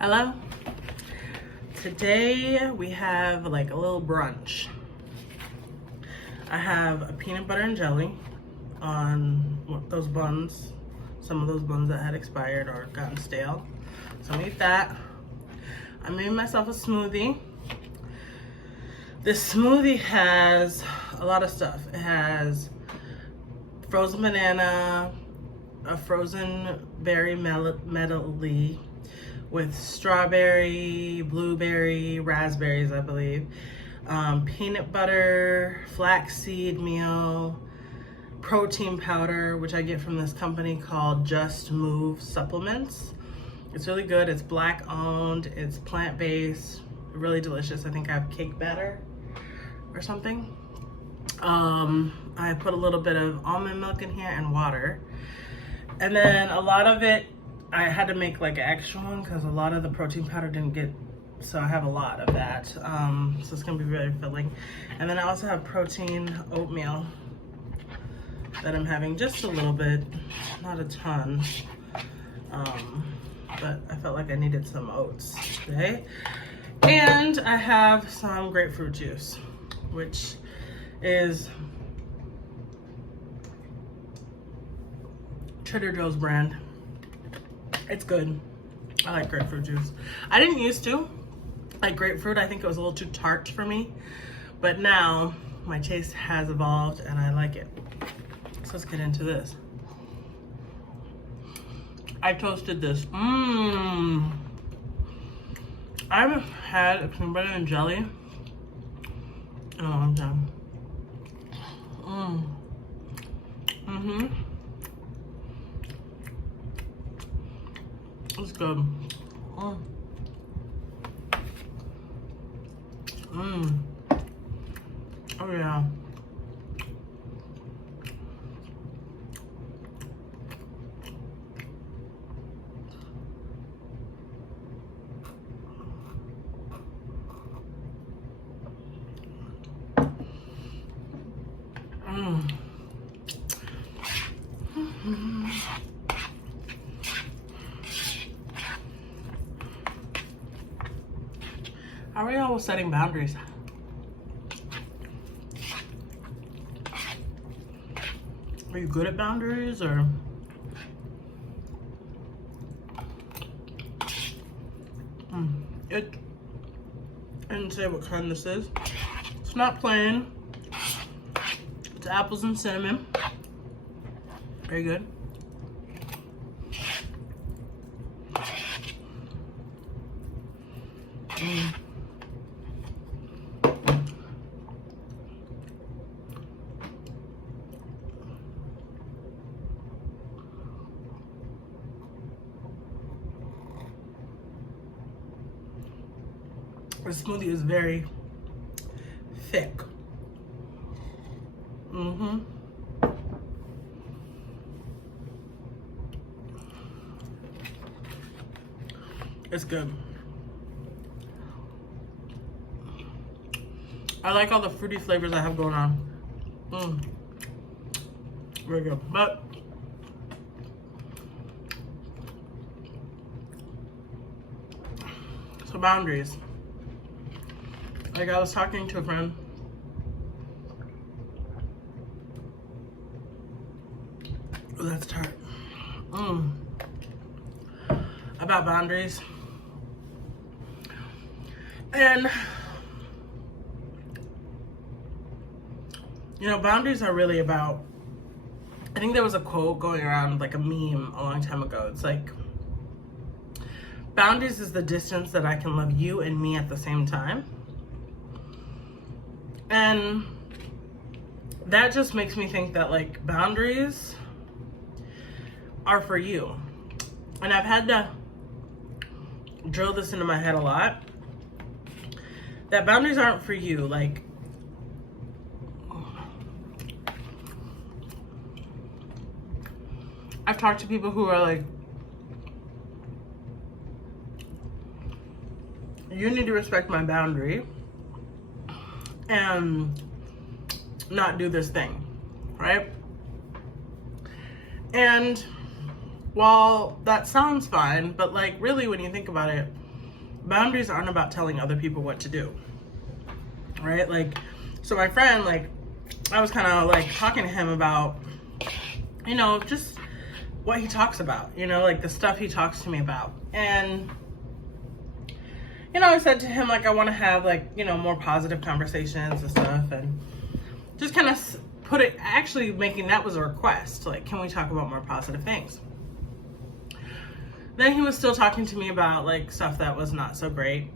Hello. Today we have like a little brunch. I have a peanut butter and jelly on those buns, some of those buns that had expired or gotten stale. So I'm gonna eat that. I made myself a smoothie. This smoothie has a lot of stuff. It has frozen banana, a frozen berry medley with strawberry, blueberry, raspberries, I believe, peanut butter, flaxseed meal, protein powder, which I get from this company called Just Move Supplements. It's really good. It's Black owned. It's plant-based. Really delicious. I think I have cake batter or something. I put a little bit of almond milk in here and water. And then a lot of it, I had to make like an extra one because a lot of the protein powder didn't get, so I have a lot of that. So it's gonna be very filling. And then I also have protein oatmeal that I'm having just a little bit, not a ton. But I felt like I needed some oats today. And I have some grapefruit juice, which is Trader Joe's brand. It's good. I like grapefruit juice. I didn't used to like grapefruit. I think it was a little too tart for me. But now my taste has evolved and I like it. So let's get into this. I toasted this. I haven't had a peanut butter and jelly in a long time. It's good. Oh yeah. How are y'all setting boundaries? Are you good at boundaries or? It didn't say what kind this is. It's not plain. It's apples and cinnamon. Very good. The smoothie is very thick. It's good. I like all the fruity flavors I have going on. Very good. But so boundaries. Like I was talking to a friend. Oh, that's tart. About boundaries. And you know, boundaries are really about, I think there was a quote going around, like a meme a long time ago. It's like, boundaries is the distance that I can love you and me at the same time. And that just makes me think that like boundaries are for you. And I've had to drill this into my head a lot, that boundaries aren't for you. Like, I've talked to people who are like, you need to respect my boundary and not do this thing, right? And while that sounds fine, but like really when you think about it, boundaries aren't about telling other people what to do, right? Like, so my friend, like, I was kind of like talking to him about, you know, just what he talks about, you know, like the stuff he talks to me about. And, you know, I said to him, like, I want to have, like, you know, more positive conversations and stuff, and just kind of put it, actually making that was a request, like, can we talk about more positive things? Then he was still talking to me about, like, stuff that was not so great,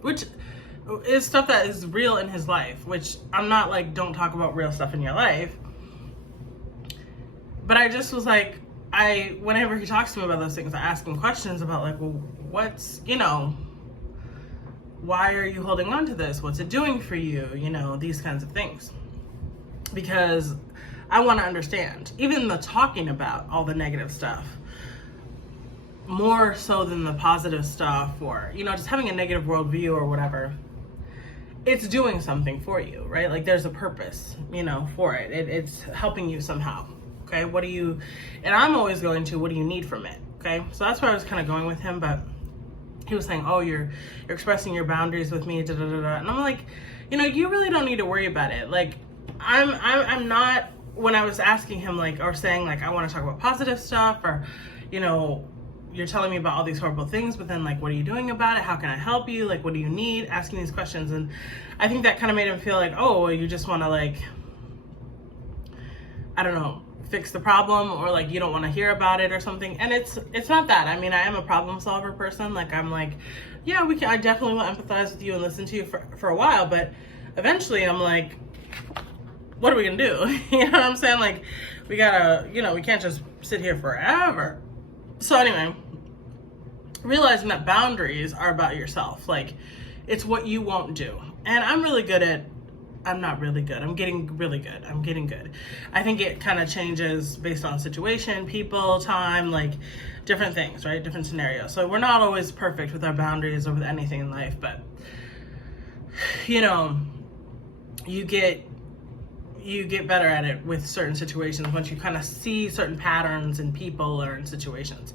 which is stuff that is real in his life, which I'm not like, don't talk about real stuff in your life. But I just was like, whenever he talks to me about those things, I ask him questions about, like, well, what's, you know, why are you holding on to this? What's it doing for you? You know, these kinds of things. Because I want to understand, even the talking about all the negative stuff, more so than the positive stuff, or, you know, just having a negative worldview or whatever, it's doing something for you, right? Like, there's a purpose, you know, for it. It's helping you somehow. Okay, what do you, and I'm always going to, what do you need from it? Okay, so that's where I was kind of going with him, but he was saying, oh, you're expressing your boundaries with me, da da da da, and I'm like, you know, you really don't need to worry about it. Like, I'm not, when I was asking him, like, or saying, like, I want to talk about positive stuff, or, you know, you're telling me about all these horrible things, but then, like, what are you doing about it? How can I help you? Like, what do you need? Asking these questions. And I think that kind of made him feel like, oh, well, you just want to, like, I don't know, fix the problem, or like you don't want to hear about it or something. And it's not that. I mean, I am a problem solver person. Like, I'm like, yeah, I definitely will empathize with you and listen to you for a while, but eventually I'm like, what are we gonna do? You know what I'm saying? Like, we gotta, you know, we can't just sit here forever. So anyway, realizing that boundaries are about yourself. Like, it's what you won't do. And I'm really good at, I'm not really good. I'm getting really good. I'm getting good. I think it kind of changes based on situation, people, time, like different things, right? Different scenarios. So we're not always perfect with our boundaries or with anything in life, but you know, you get better at it with certain situations once you kind of see certain patterns in people or in situations.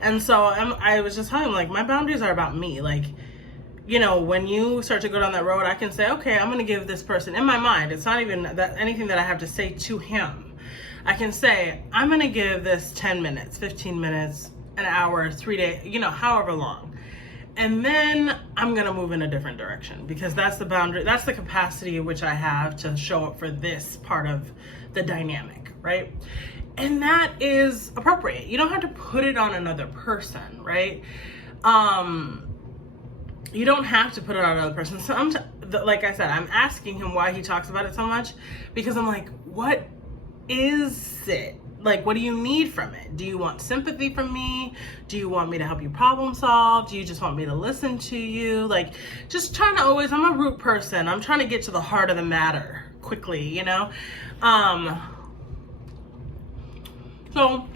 And so I was just telling him, like, my boundaries are about me. Like, you know, when you start to go down that road, I can say, okay, I'm going to give this person, in my mind, it's not even that anything that I have to say to him. I can say, I'm going to give this 10 minutes, 15 minutes, an hour, 3 days, you know, however long. And then I'm going to move in a different direction, because that's the boundary, that's the capacity which I have to show up for this part of the dynamic, right? And that is appropriate. You don't have to put it on another person, right? You don't have to put it on another person. So like I said, I'm asking him why he talks about it so much, because I'm like, what is it? Like, what do you need from it? Do you want sympathy from me? Do you want me to help you problem solve? Do you just want me to listen to you? Like, just trying to always, I'm a root person. I'm trying to get to the heart of the matter quickly, you know? So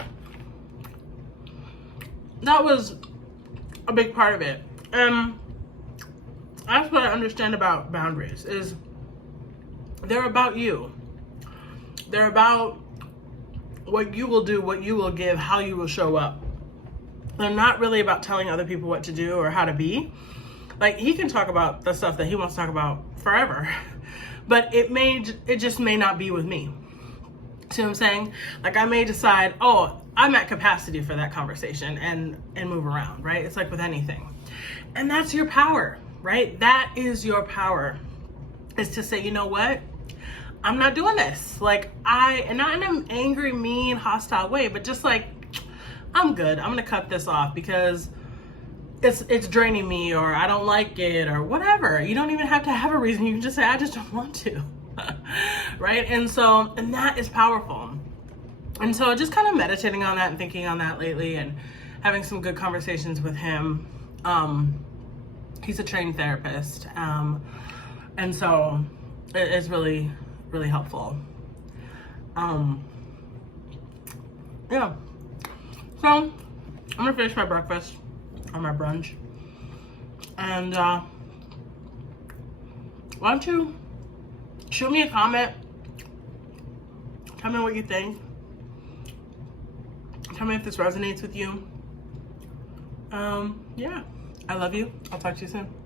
that was a big part of it. That's what I understand about boundaries, is they're about you. They're about what you will do, what you will give, how you will show up. They're not really about telling other people what to do or how to be. Like, he can talk about the stuff that he wants to talk about forever, but it just may not be with me. See what I'm saying? Like, I may decide, oh, I'm at capacity for that conversation, and move around, right? It's like with anything. And that's your power, right? That is your power, is to say, you know what? I'm not doing this. Like, and not in an angry, mean, hostile way, but just like, I'm good. I'm gonna cut this off because it's draining me, or I don't like it, or whatever. You don't even have to have a reason. You can just say, I just don't want to, right? And that is powerful. And so just kind of meditating on that and thinking on that lately, and having some good conversations with him. He's a trained therapist. And so it's really, really helpful. Yeah. So I'm gonna finish my breakfast or my brunch. And why don't you shoot me a comment? Tell me what you think. Tell me if this resonates with you. Yeah, I love you. I'll talk to you soon.